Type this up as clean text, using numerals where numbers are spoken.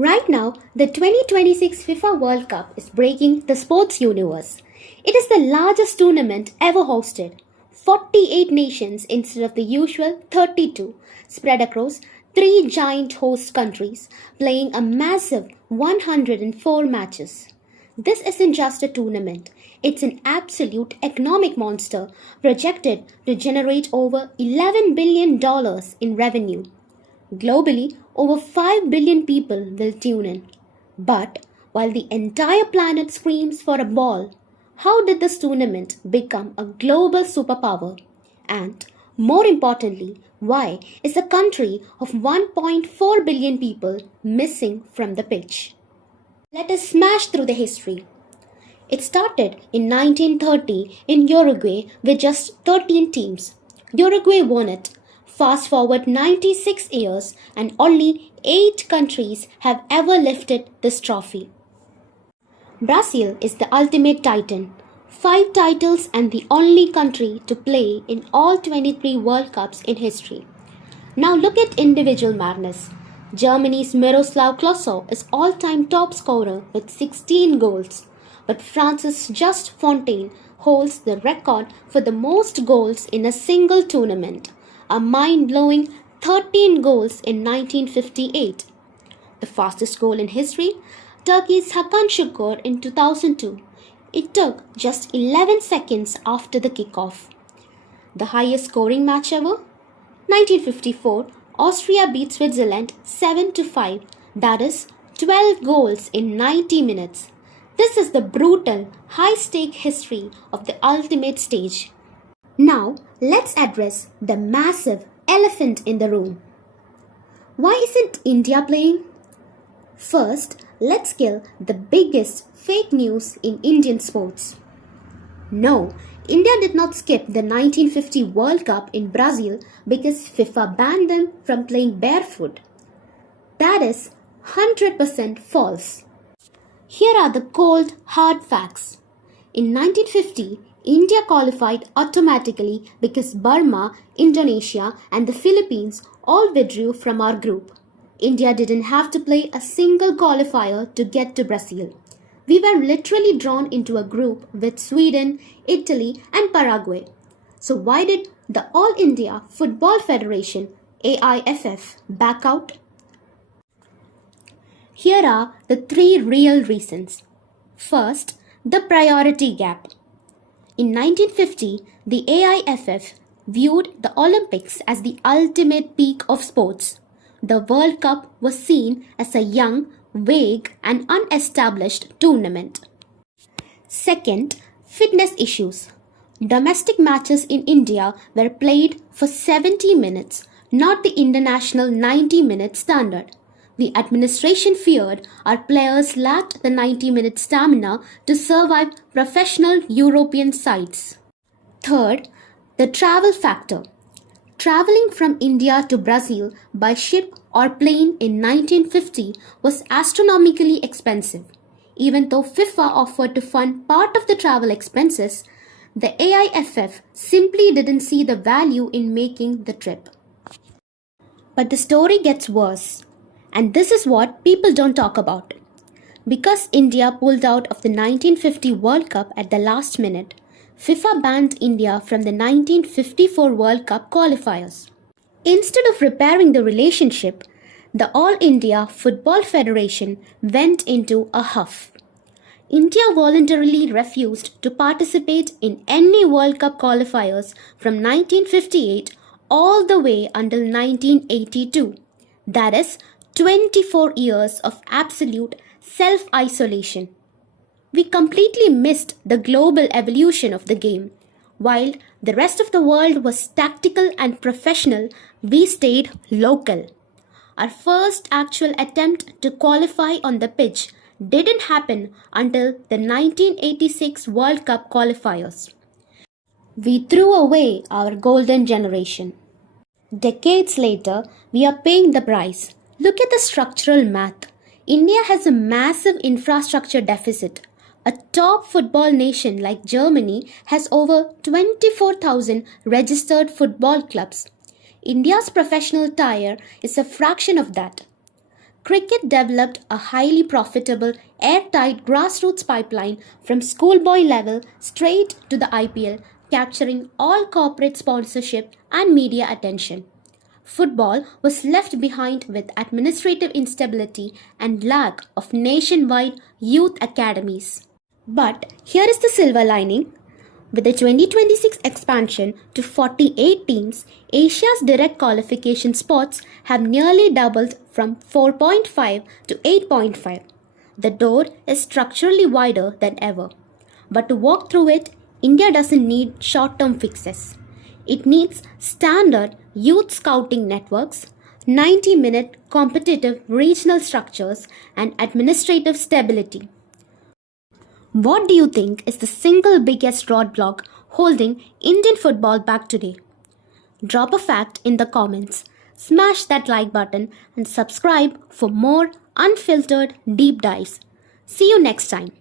Right now, the 2026 FIFA World Cup is breaking the sports universe. It is the largest tournament ever hosted. 48 nations instead of the usual 32, spread across three giant host countries, playing a massive 104 matches. This isn't just a tournament, it's an absolute economic monster projected to generate over $11 billion in revenue. Globally, over 5 billion people will tune in. But while the entire planet screams for a ball, how did this tournament become a global superpower? And more importantly, why is a country of 1.4 billion people missing from the pitch? Let us smash through the history. It started in 1930 in Uruguay with just 13 teams. Uruguay won it. Fast forward 96 years and only 8 countries have ever lifted this trophy. Brazil is the ultimate titan. 5 titles and the only country to play in all 23 World Cups in history. Now look at individual madness. Germany's Miroslav Klose is all-time top scorer with 16 goals. But France's Just Fontaine holds the record for the most goals in a single tournament. A mind-blowing 13 goals in 1958. The fastest goal in history, Turkey's Hakan Şükür in 2002. It took just 11 seconds after the kickoff. The highest scoring match ever? 1954, Austria beat Switzerland 7-5. That is 12 goals in 90 minutes. This is the brutal, high-stake history of the ultimate stage. Now, let's address the massive elephant in the room. Why isn't India playing? First, let's kill the biggest fake news in Indian sports. No, India did not skip the 1950 World Cup in Brazil because FIFA banned them from playing barefoot. That is 100% false. Here are the cold, hard facts. In 1950, India qualified automatically because Burma, Indonesia, and the Philippines all withdrew from our group. India didn't have to play a single qualifier to get to Brazil. We were literally drawn into a group with Sweden, Italy, and Paraguay. So why did the All India Football Federation, AIFF, back out? Here are the 3 real reasons. First, the priority gap. In 1950, the AIFF viewed the Olympics as the ultimate peak of sports. The World Cup was seen as a young, vague, and unestablished tournament. Second, fitness issues. Domestic matches in India were played for 70 minutes, not the international 90-minute standard. The administration feared our players lacked the 90-minute stamina to survive professional European sides. Third, the travel factor. Traveling from India to Brazil by ship or plane in 1950 was astronomically expensive. Even though FIFA offered to fund part of the travel expenses, the AIFF simply didn't see the value in making the trip. But the story gets worse. And this is what people don't talk about. Because India pulled out of the 1950 World Cup at the last minute, FIFA banned India from the 1954 World Cup qualifiers. Instead of repairing the relationship, the All India Football Federation went into a huff. India voluntarily refused to participate in any World Cup qualifiers from 1958 all the way until 1982. That is 24 years of absolute self-isolation. We completely missed the global evolution of the game. While the rest of the world was tactical and professional, we stayed local. Our first actual attempt to qualify on the pitch didn't happen until the 1986 World Cup qualifiers. We threw away our golden generation. Decades later, we are paying the price. Look at the structural math. India has a massive infrastructure deficit. A top football nation like Germany has over 24,000 registered football clubs. India's professional tier is a fraction of that. cricket developed a highly profitable, airtight grassroots pipeline from schoolboy level straight to the IPL, capturing all corporate sponsorship and media attention. Football was left behind with administrative instability and lack of nationwide youth academies. But here is the silver lining. With the 2026 expansion to 48 teams, Asia's direct qualification spots have nearly doubled from 4.5 to 8.5. The door is structurally wider than ever. But to walk through it, India doesn't need short-term fixes. It needs standard youth scouting networks, 90-minute competitive regional structures, and administrative stability. What do you think is the single biggest roadblock holding Indian football back today? Drop a fact in the comments, smash that like button, and subscribe for more unfiltered deep dives. See you next time.